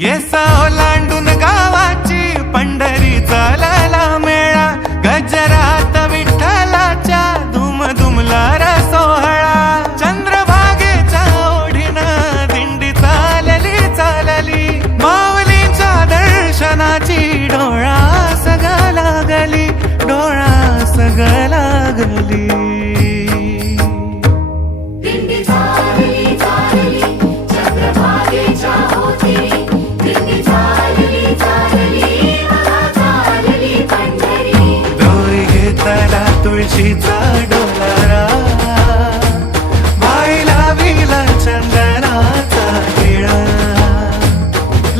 येसा ओलांडून गावाची पंढरी चालायला मेळा, गजरात विठ्ठलाच्या धुम धुमला रे सोहळा. चंद्रभागेच्या ओढीनं दिंडी चालली चालली, माऊलींच्या दर्शनाची डोळा सगळा लागली, डोळा सगळा लागली. दिंडी चालली चालली चंद्रभागेच्या ओढीने, दिंडी चालली चालली बघा चालली पंढरी. डोई घेतला तुळशीचा डोलारा, बाईला विला चंदनाचा टिळा,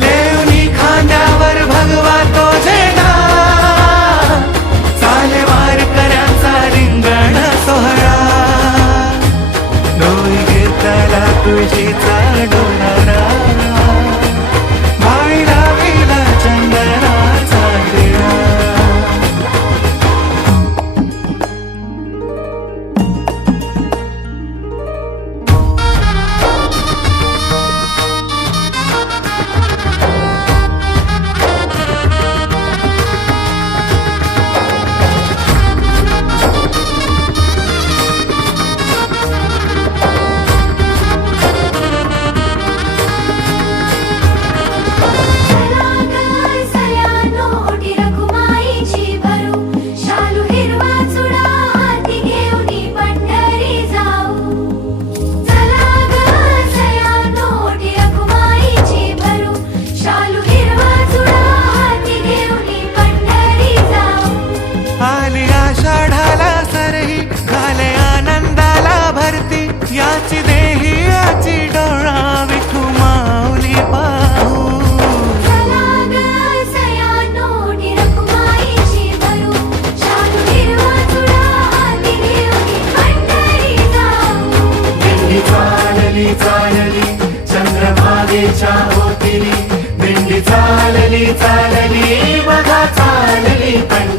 लेवनी खांद्यावर भगवा तो झेंडा, चाले वारकऱ्यांचा रिंगण सोहळा. डोई घेतला तुळशीचा डोलारा, बाईला विला चंदनाचा टिळा. आली आषाढाला सरही, झाले आनंदाला भरती, याची देही याची डोळा विठू माऊली पाहू. दिंडी चालली चालली चंद्रभागेच्या ओढीने, दिंडी चालली चालली बघा चालली पंढरी.